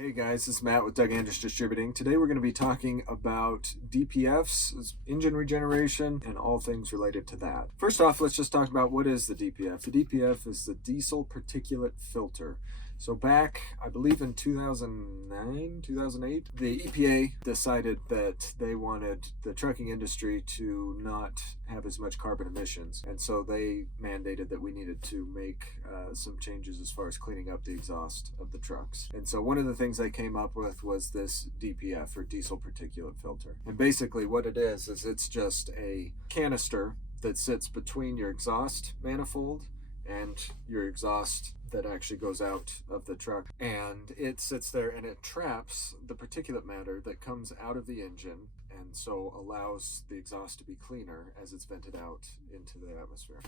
Hey guys, this is Matt with Doug Andrus Distributing. Today we're going to be talking about DPFs, engine regeneration, and all things related to that. First off, let's just talk about what is the DPF. The DPF is the Diesel Particulate Filter. So back, I believe in 2009, 2008, the EPA decided that they wanted the trucking industry to not have as much carbon emissions. And so they mandated that we needed to make some changes as far as cleaning up the exhaust of the trucks. And so one of the things they came up with was this DPF, or Diesel Particulate Filter. And basically what it is it's just a canister that sits between your exhaust manifold and your exhaust that actually goes out of the truck, and it sits there and it traps the particulate matter that comes out of the engine, and so allows the exhaust to be cleaner as it's vented out into the atmosphere.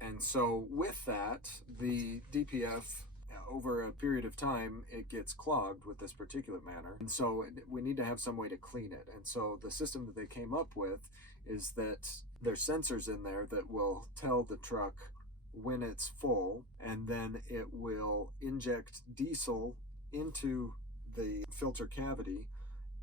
And so with that, the DPF, over a period of time, it gets clogged with this particulate matter, and so we need to have some way to clean it. And so the system that they came up with is that there's sensors in there that will tell the truck when it's full, and then it will inject diesel into the filter cavity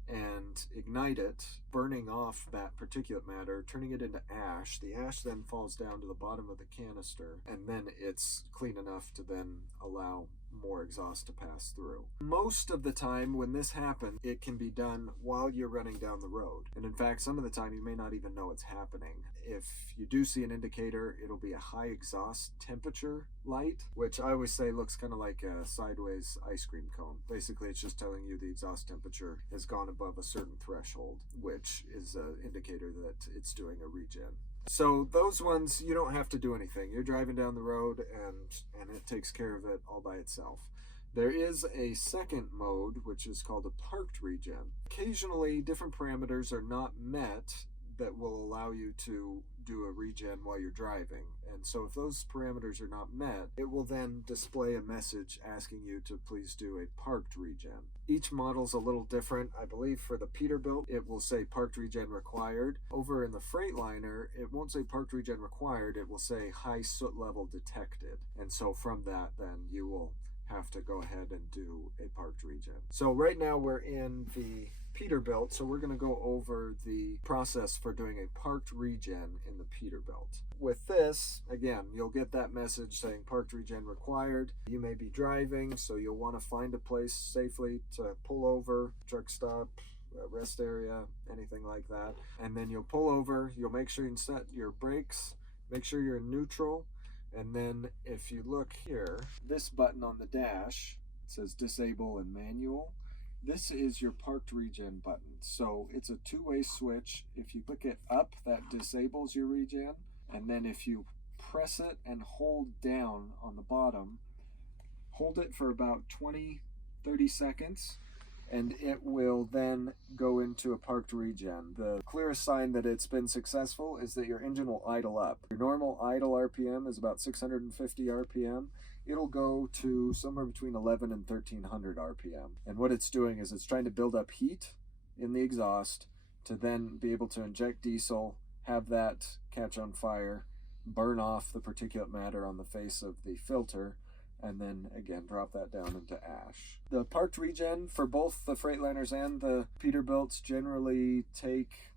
and ignite it, burning off that particulate matter, turning it into ash. The ash then falls down to the bottom of the canister, and then it's clean enough to then allow more exhaust to pass through. Most of the time when this happens, it can be done while you're running down the road. And in fact, some of the time you may not even know it's happening. If you do see an indicator, it'll be a high exhaust temperature light, which I always say looks kind of like a sideways ice cream cone. Basically, it's just telling you the exhaust temperature has gone above a certain threshold, which is an indicator that it's doing a regen. So those ones, you don't have to do anything. You're driving down the road and it takes care of it all by itself. There is a second mode, which is called a Parked Regen. Occasionally, different parameters are not met that will allow you to do a regen while you're driving. And so if those parameters are not met, it will then display a message asking you to please do a Parked Regen. Each model's a little different. I believe for the Peterbilt, it will say Parked Regen required. Over in the Freightliner, it won't say Parked Regen required, it will say high soot level detected. And so from that, then you will have to go ahead and do a Parked Regen. So right now we're in the Peterbilt, so we're going to go over the process for doing a Parked Regen in the Peterbilt. With this, again, you'll get that message saying Parked Regen required. You may be driving, so you'll want to find a place safely to pull over, truck stop, rest area, anything like that. And then you'll pull over, you'll make sure you set your brakes, make sure you're in neutral, and then if you look here, this button on the dash, it says disable and manual. This is your Parked Regen button. So it's a two-way switch. If you click it up, that disables your regen. And then if you press it and hold down on the bottom, hold it for about 20-30 seconds, and it will then go into a Parked Regen. The clearest sign that it's been successful is that your engine will idle up. Your normal idle RPM is about 650 RPM. It'll go to somewhere between 11 and 1300 RPM. And what it's doing is it's trying to build up heat in the exhaust to then be able to inject diesel, have that catch on fire, burn off the particulate matter on the face of the filter, and then again drop that down into ash. The Parked Regen for both the Freightliners and the Peterbilts generally take,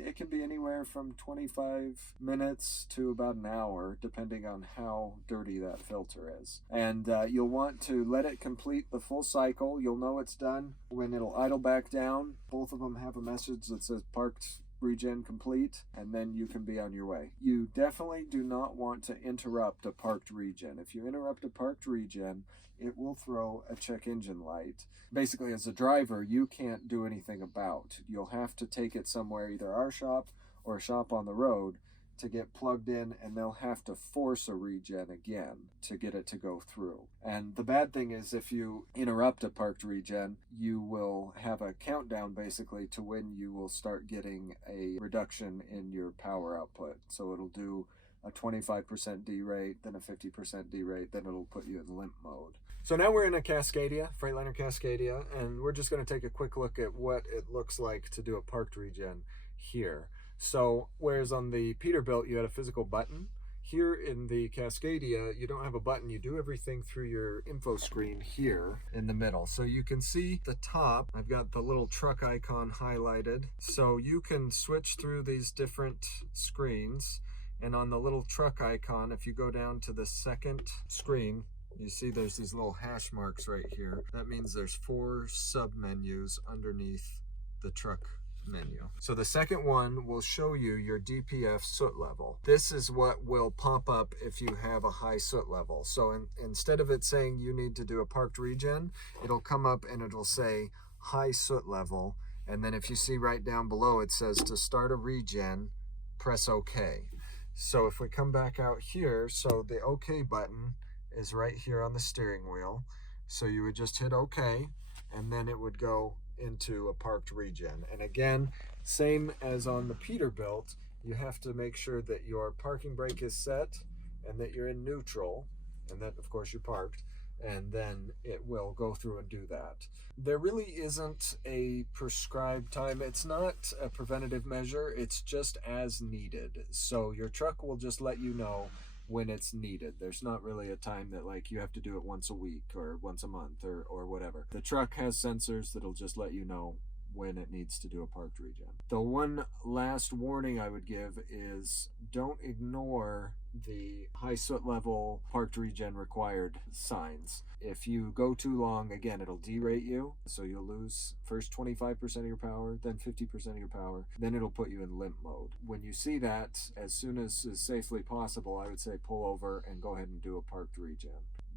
it can be anywhere from 25 minutes to about an hour, depending on how dirty that filter is. And you'll want to let it complete the full cycle. You'll know it's done when it'll idle back down. Both of them have a message that says Parked Regen complete, and then you can be on your way. You definitely do not want to interrupt a Parked Regen. If you interrupt a Parked Regen, it will throw a check engine light. Basically, as a driver, you can't do anything about. You'll have to take it somewhere, either our shop or a shop on the road, to get plugged in, and they'll have to force a regen again to get it to go through. And the bad thing is if you interrupt a Parked Regen, you will have a countdown basically to when you will start getting a reduction in your power output. So it'll do a 25% derate, then a 50% derate, then it'll put you in limp mode. So now we're in a Cascadia, Freightliner Cascadia, and we're just going to take a quick look at what it looks like to do a Parked Regen here. So whereas on the Peterbilt you had a physical button, Here in the Cascadia, you don't have a button. You do everything through your info screen here in the middle. So you can see the top. I've got the little truck icon highlighted. So you can switch through these different screens. And on the little truck icon, if you go down to the second screen, you see there's these little hash marks right here. That means there's 4 sub-menus underneath the truck menu. So the second one will show you your DPF soot level. This is what will pop up if you have a high soot level. So instead of it saying you need to do a parked regen, it'll come up and it'll say high soot level. And then if you see right down below, it says to start a regen, press OK. So if we come back out here, so the OK button is right here on the steering wheel. So you would just hit OK, and then it would go into a parked regen. And again, same as on the Peterbilt, you have to make sure that your parking brake is set and that you're in neutral, and that of course you're parked, and then it will go through and do that. There really isn't a prescribed time. It's not a preventative measure, it's just as needed. So your truck will just let you know when it's needed. There's not really a time that like you have to do it once a week or once a month or whatever. The truck has sensors that'll just let you know when it needs to do a parked regen. The one last warning I would give is don't ignore the high soot level parked regen required signs. If you go too long, again, it'll derate you. So you'll lose first 25% of your power, then 50% of your power. Then it'll put you in limp mode. When you see that, as soon as is safely possible, I would say pull over and go ahead and do a parked regen.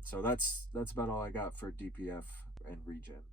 So that's about all I got for DPF and regen.